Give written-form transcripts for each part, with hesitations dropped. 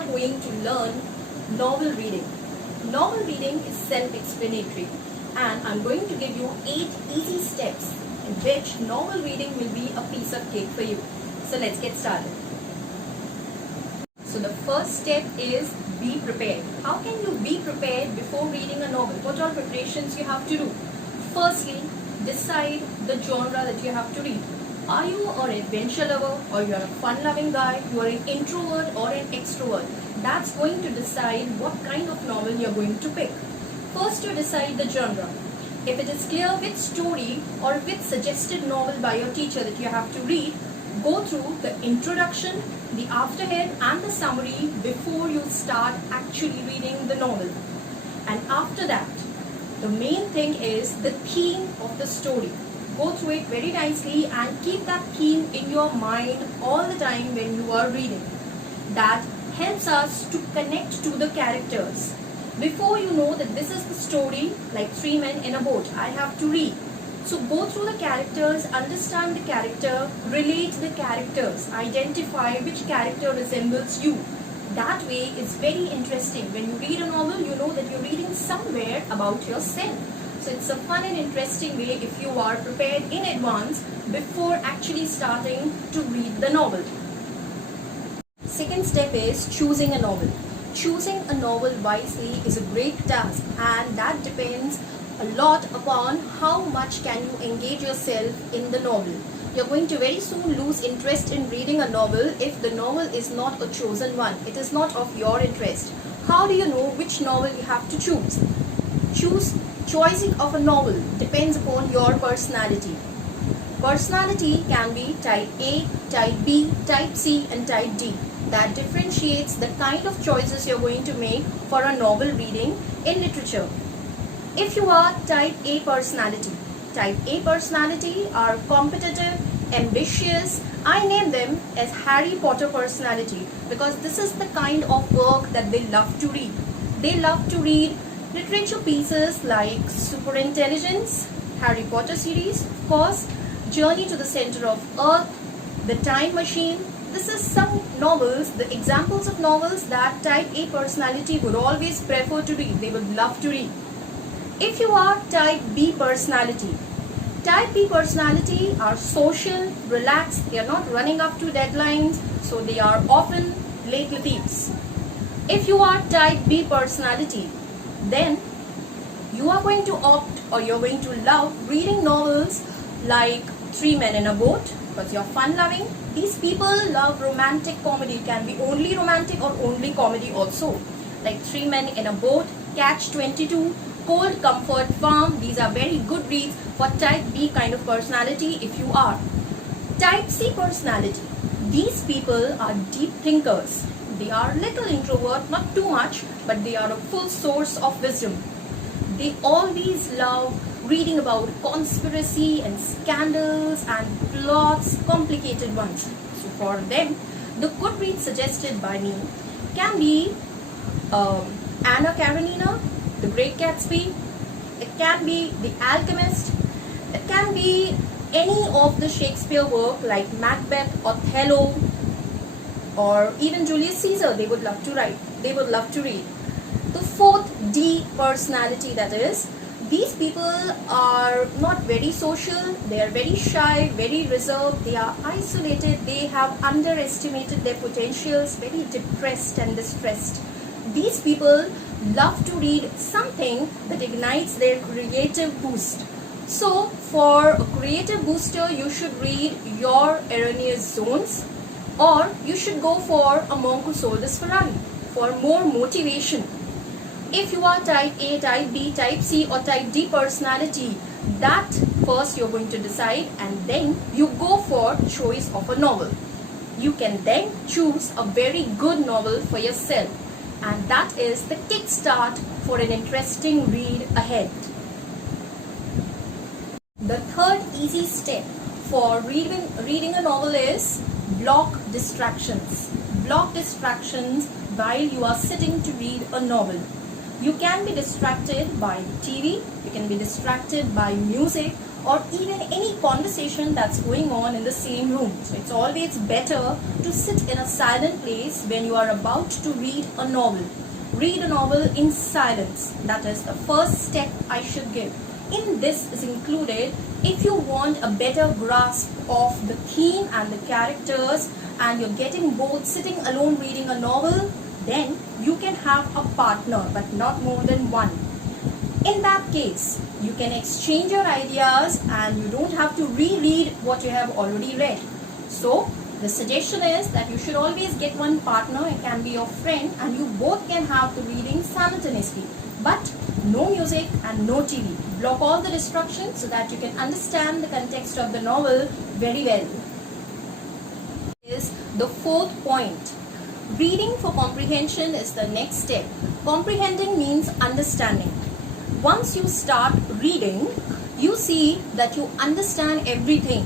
are going to learn novel reading. Novel reading is self-explanatory, and I'm going to give you 8 easy steps in which novel reading will be a piece of cake for you. So let's get started. So the first step is be prepared. How can you be prepared before reading a novel? What are preparations you have to do? Firstly, decide the genre that you have to read. Are you an adventure lover, or you are a fun-loving guy? You are an introvert or an extrovert? That's going to decide what kind of novel you're going to pick. First, you decide the genre. If it is clear which story or which suggested novel by your teacher that you have to read, go through the introduction, the afterhead and the summary before you start actually reading the novel. And after that, the main thing is the theme of the story. Go through it very nicely and keep that theme in your mind all the time when you are reading. That helps us to connect to the characters. Before you know that this is the story, like 3 men in a boat, I have to read. So go through the characters, understand the character, relate the characters, identify which character resembles you. That way it's very interesting. When you read a novel, you know that you're reading somewhere about yourself. So it's a fun and interesting way if you are prepared in advance before actually starting to read the novel. Second step is choosing a novel. Choosing a novel wisely is a great task, and that depends a lot upon how much can you engage yourself in the novel. You're going to very soon lose interest in reading a novel if the novel is not a chosen one. It is not of your interest. How do you know which novel you have to choose? Choosing of a novel depends upon your personality. Personality can be type A, type B, type C and type D. That differentiates the kind of choices you're going to make for a novel reading in literature. If you are type A personality are competitive, ambitious. I name them as Harry Potter personality because this is the kind of work that they love to read. They love to read literature pieces like Superintelligence, Harry Potter series, of course, Journey to the Center of Earth, The Time Machine. This is some novels, the examples of novels that type A personality would always prefer to read. They would love to read. If you are type B personality are social, relaxed, they are not running up to deadlines, so they are often late thieves. If you are type B personality, then you are going to opt or you're going to love reading novels like 3 Men in a Boat because you're fun-loving. These people love romantic comedy. It can be only romantic or only comedy also. Like 3 Men in a Boat, Catch-22, Cold Comfort Farm. These are very good reads for type B kind of personality if you are. Type C personality. These people are deep thinkers. They are little introvert, not too much, but they are a full source of wisdom. They always love reading about conspiracy and scandals and plots, complicated ones. So for them, the good reads suggested by me can be Anna Karenina, The Great Gatsby. It can be The Alchemist. It can be any of the Shakespeare work like Macbeth, Othello, or even Julius Caesar. They would love to write. They would love to read. The fourth D personality, that is, these people are not very social. They are very shy, very reserved. They are isolated. They have underestimated their potentials, very depressed and distressed. These people love to read something that ignites their creative boost. So for a creative booster, you should read Your Erroneous Zones, or you should go for A Monk Who Sold His Ferrari for more motivation. If you are type A, type B, type C or type D personality, that first you're going to decide, and then you go for choice of a novel. You can then choose a very good novel for yourself, and that is the kickstart for an interesting read ahead. The third easy step for reading a novel is block distractions. Block distractions while you are sitting to read a novel. You can be distracted by TV, you can be distracted by music, or even any conversation that's going on in the same room. So it's always better to sit in a silent place when you are about to read a novel. Read a novel in silence. That is the first step I should give. In this is included, if you want a better grasp of the theme and the characters and you're getting bored sitting alone reading a novel, then you can have a partner, but not more than one. In that case, you can exchange your ideas and you don't have to reread what you have already read. So, the suggestion is that you should always get one partner, it can be your friend, and you both can have the reading simultaneously. But no music and no TV. Block all the distractions so that you can understand the context of the novel very well. Is the fourth point. Reading for comprehension is the next step. Comprehending means understanding. Once you start reading, you see that you understand everything,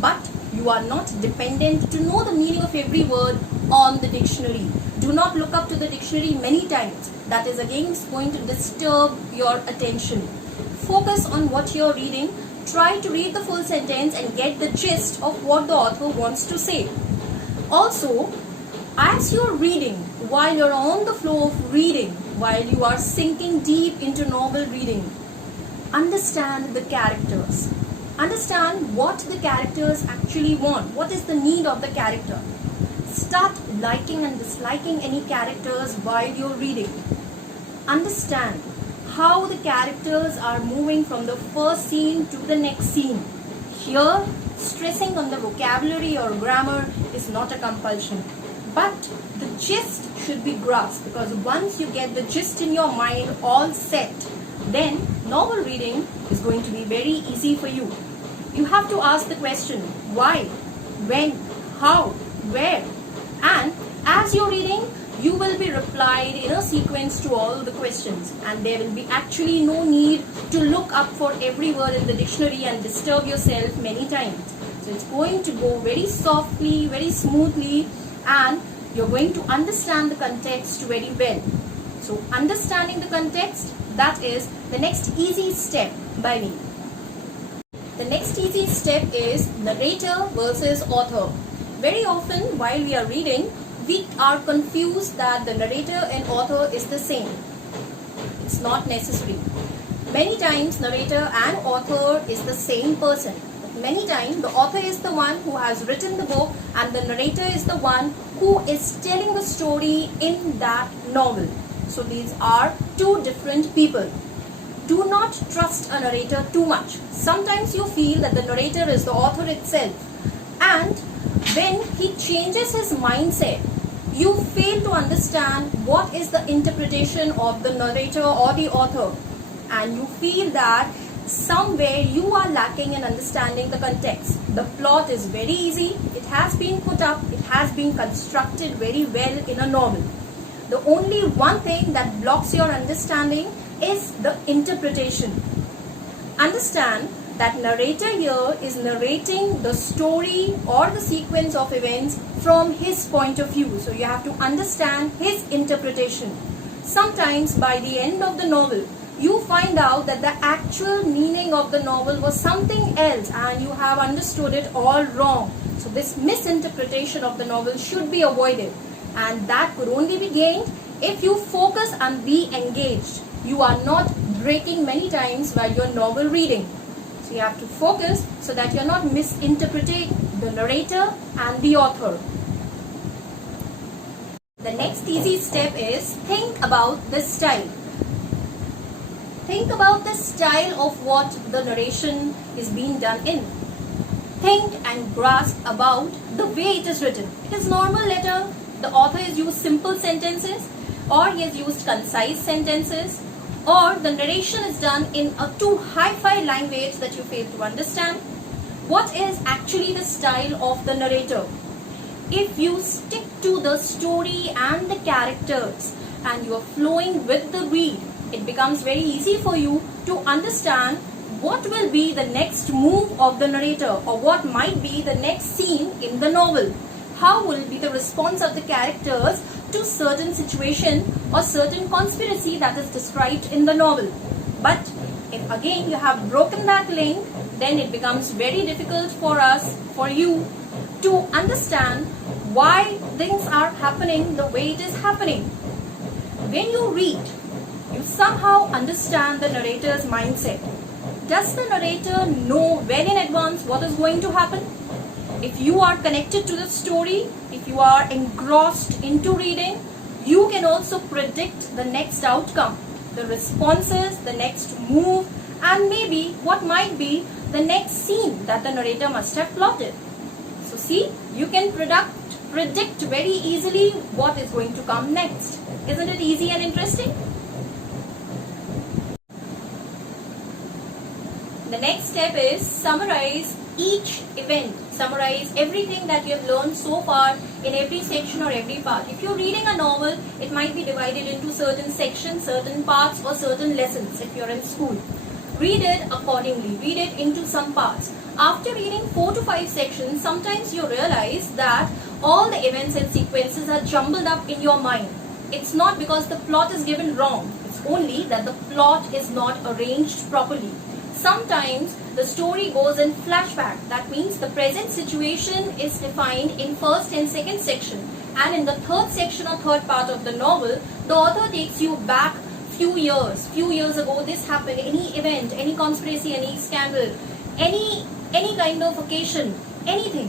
but you are not dependent to know the meaning of every word on the dictionary. Do not look up to the dictionary many times. That is again going to disturb your attention. Focus on what you are reading. Try to read the full sentence and get the gist of what the author wants to say. Also, as you are reading, while you are on the flow of reading, while you are sinking deep into novel reading, understand the characters. Understand what the characters actually want. What is the need of the character? Start liking and disliking any characters while you're reading. Understand how the characters are moving from the first scene to the next scene. Here, stressing on the vocabulary or grammar is not a compulsion. But the gist should be grasped, because once you get the gist in your mind all set, then novel reading is going to be very easy for you. You have to ask the question, why, when, how, where, and as you're reading, you will be replied in a sequence to all the questions, and there will be actually no need to look up for every word in the dictionary and disturb yourself many times. So it's going to go very softly, very smoothly, and you're going to understand the context very well. So understanding the context, that is the next easy step by me. The next easy step is narrator versus author. Very often while we are reading, we are confused that the narrator and author is the same. It's not necessary. Many times narrator and author is the same person. Many times the author is the one who has written the book and the narrator is the one who is telling the story in that novel. So these are two different people. Do not trust a narrator too much. Sometimes you feel that the narrator is the author itself, and when he changes his mindset, you fail to understand what is the interpretation of the narrator or the author, and you feel that somewhere you are lacking in understanding the context. The plot is very easy, it has been put up, it has been constructed very well in a novel. The only one thing that blocks your understanding is the interpretation. Understand that narrator here is narrating the story or the sequence of events from his point of view. So you have to understand his interpretation. Sometimes by the end of the novel, you find out that the actual meaning of the novel was something else and you have understood it all wrong. So this misinterpretation of the novel should be avoided, and that could only be gained if you focus and be engaged. You are not breaking many times while you're novel reading. So you have to focus so that you're not misinterpreting the narrator and the author. The next easy step is think about the style. Think about the style of what the narration is being done in. Think and grasp about the way it is written. It is normal letter. The author has used simple sentences, or he has used concise sentences, or the narration is done in a too hi-fi language that you fail to understand. What is actually the style of the narrator? If you stick to the story and the characters and you are flowing with the read, it becomes very easy for you to understand what will be the next move of the narrator, or what might be the next scene in the novel. How will be the response of the characters to certain situation or certain conspiracy that is described in the novel. But if again you have broken that link, then it becomes very difficult for us, for you, to understand why things are happening the way it is happening. When you read, you somehow understand the narrator's mindset. Does the narrator know well in advance what is going to happen? If you are connected to the story, if you are engrossed into reading, you can also predict the next outcome, the responses, the next move, and maybe what might be the next scene that the narrator must have plotted. So see, you can predict very easily what is going to come next. Isn't it easy and interesting? The next step is summarize each event. Summarize everything that you have learned so far in every section or every part. If you're reading a novel, it might be divided into certain sections, certain parts, or certain lessons if you're in school. Read it accordingly. Read it into some parts. After reading 4 to 5 sections, sometimes you realize that all the events and sequences are jumbled up in your mind. It's not because the plot is given wrong. It's only that the plot is not arranged properly. Sometimes the story goes in flashback. That means the present situation is defined in first and second section. And in the third section or third part of the novel, the author takes you back few years ago this happened, any event, any conspiracy, any scandal, any kind of occasion, anything.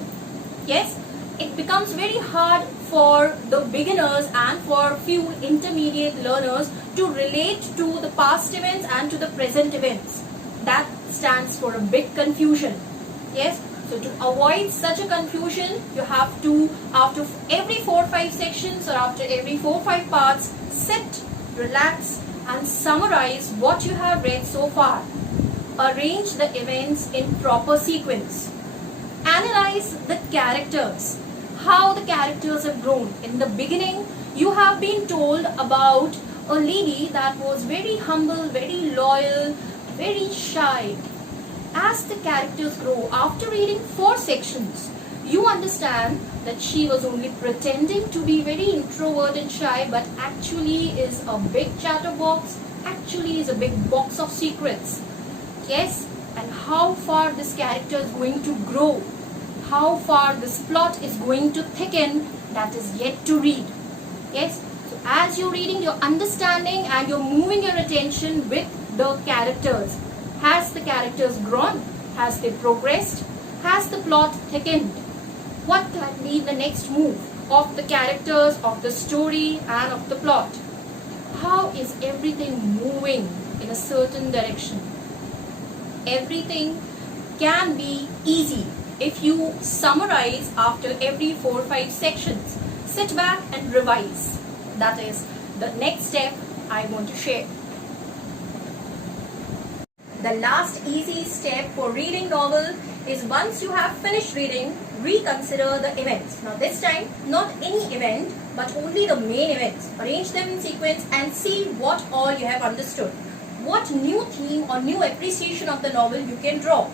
Yes, it becomes very hard for the beginners and for few intermediate learners to relate to the past events and to the present events. That stands for a big confusion. Yes, so to avoid such a confusion, you have to, after every 4 or 5 sections or after every 4 or 5 parts, sit, relax, and summarize what you have read so far. Arrange the events in proper sequence. Analyze the characters, how the characters have grown. In the beginning, you have been told about a lady that was very humble, very loyal, very shy. As the characters grow, after reading 4 sections, you understand that she was only pretending to be very introverted and shy, but actually is a big chatterbox, actually is a big box of secrets. Yes, and how far this character is going to grow, how far this plot is going to thicken, that is yet to read. Yes, so as you're reading, you're understanding and you're moving your attention with the characters. Has the characters grown? Has they progressed? Has the plot thickened? What can be the next move of the characters, of the story, and of the plot? How is everything moving in a certain direction? Everything can be easy if you summarize after every 4 or 5 sections. Sit back and revise. That is the next step I want to share. The last easy step for reading novel is once you have finished reading, reconsider the events. Now this time, not any event, but only the main events. Arrange them in sequence and see what all you have understood. What new theme or new appreciation of the novel you can draw.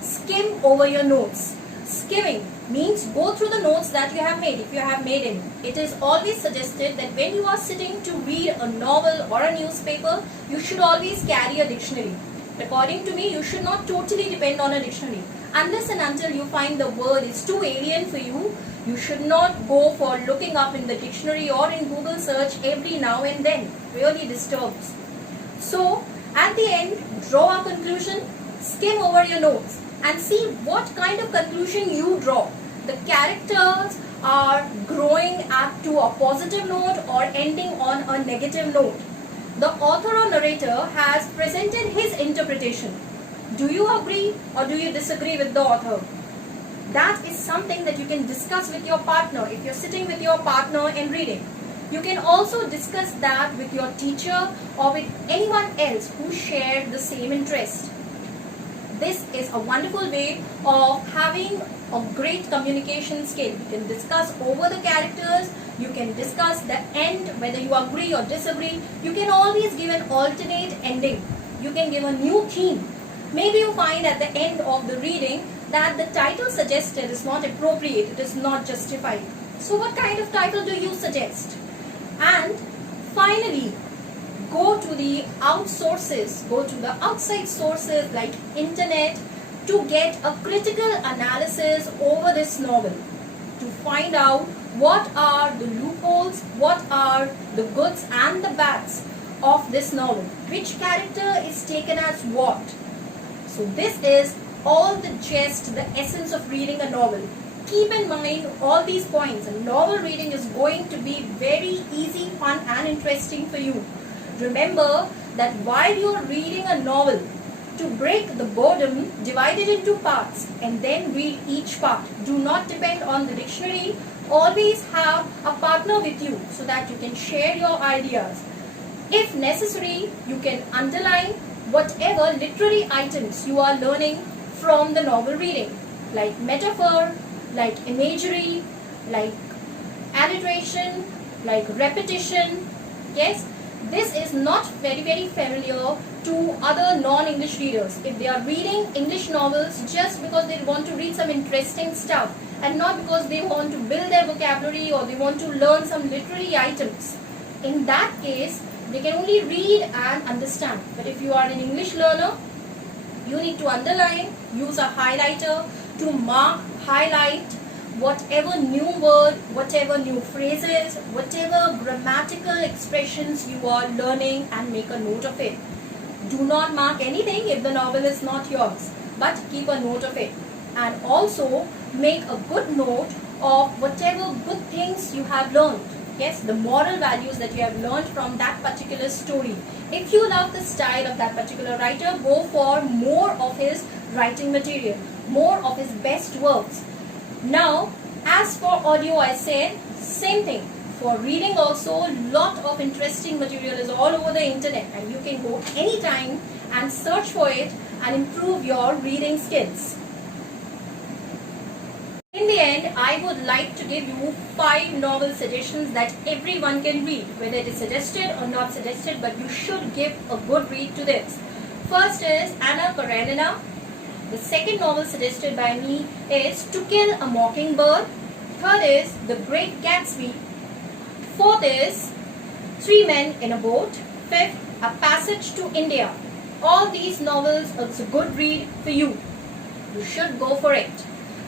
Skim over your notes. Skimming means go through the notes that you have made, if you have made any. It is always suggested that when you are sitting to read a novel or a newspaper, you should always carry a dictionary. According to me, you should not totally depend on a dictionary. Unless and until you find the word is too alien for you, you should not go for looking up in the dictionary or in Google search every now and then. It really disturbs. So, at the end, draw a conclusion, skim over your notes and see what kind of conclusion you draw. The characters are growing up to a positive note or ending on a negative note. The author or narrator has presented his interpretation. Do you agree or do you disagree with the author? That is something that you can discuss with your partner if you're sitting with your partner and reading. You can also discuss that with your teacher or with anyone else who shared the same interest. This is a wonderful way of having a great communication skill. You can discuss over the characters, you can discuss the end, whether you agree or disagree. You can always give an alternate ending. You can give a new theme. Maybe you find at the end of the reading that the title suggested is not appropriate, it is not justified. So what kind of title do you suggest? And finally, go to the outsources, go to the outside sources like internet, to get a critical analysis over this novel, to find out what are the loopholes, what are the goods and the bads of this novel, which character is taken as what. So this is all the gist, the essence of reading a novel. Keep in mind all these points, and novel reading is going to be very easy, fun and interesting for you. Remember that while you are reading a novel, to break the boredom, divide it into parts and then read each part. Do not depend on the dictionary. Always have a partner with you so that you can share your ideas. If necessary, you can underline whatever literary items you are learning from the novel reading, like metaphor, like imagery, like alliteration, like repetition. Yes, this is not very familiar to other non-English readers. If they are reading English novels just because they want to read some interesting stuff and not because they want to build their vocabulary or they want to learn some literary items, in that case they can only read and understand. But if you are an English learner, you need to underline, use a highlighter to mark, highlight whatever new word, whatever new phrases, whatever grammatical expressions you are learning, and make a note of it. Do not mark anything if the novel is not yours, but keep a note of it. And also make a good note of whatever good things you have learned. Yes, the moral values that you have learned from that particular story. If you love the style of that particular writer, go for more of his writing material, more of his best works. Now, as for audio, I said same thing. For reading also, lot of interesting material is all over the internet, and you can go anytime and search for it and improve your reading skills. In the end, I would like to give you 5 novel suggestions that everyone can read, whether it is suggested or not suggested, but you should give a good read to this. First is Anna Karenina. The second novel suggested by me is To Kill a Mockingbird. Third is The Great Gatsby. Fourth is Three Men in a Boat. Fifth, A Passage to India. All these novels are a good read for you. You should go for it.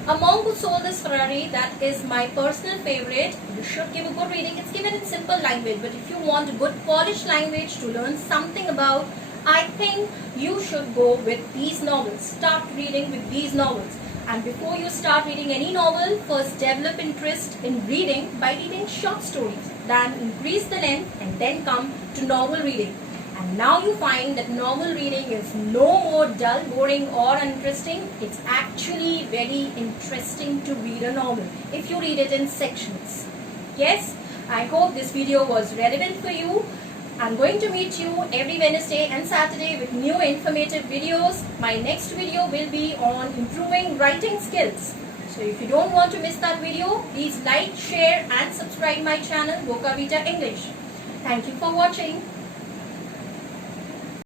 A Monk Who Sold His Ferrari, that is my personal favorite. You should give a good reading. It's given in simple language, but if you want a good polished language to learn something about, I think you should go with these novels. Start reading with these novels. And before you start reading any novel, first develop interest in reading by reading short stories. Then increase the length and then come to novel reading. And now you find that novel reading is no more dull, boring or uninteresting. It's actually very interesting to read a novel if you read it in sections. Yes, I hope this video was relevant for you. I'm going to meet you every Wednesday and Saturday with new informative videos. My next video will be on improving writing skills. So if you don't want to miss that video, please like, share and subscribe my channel Vocavita English. Thank you for watching.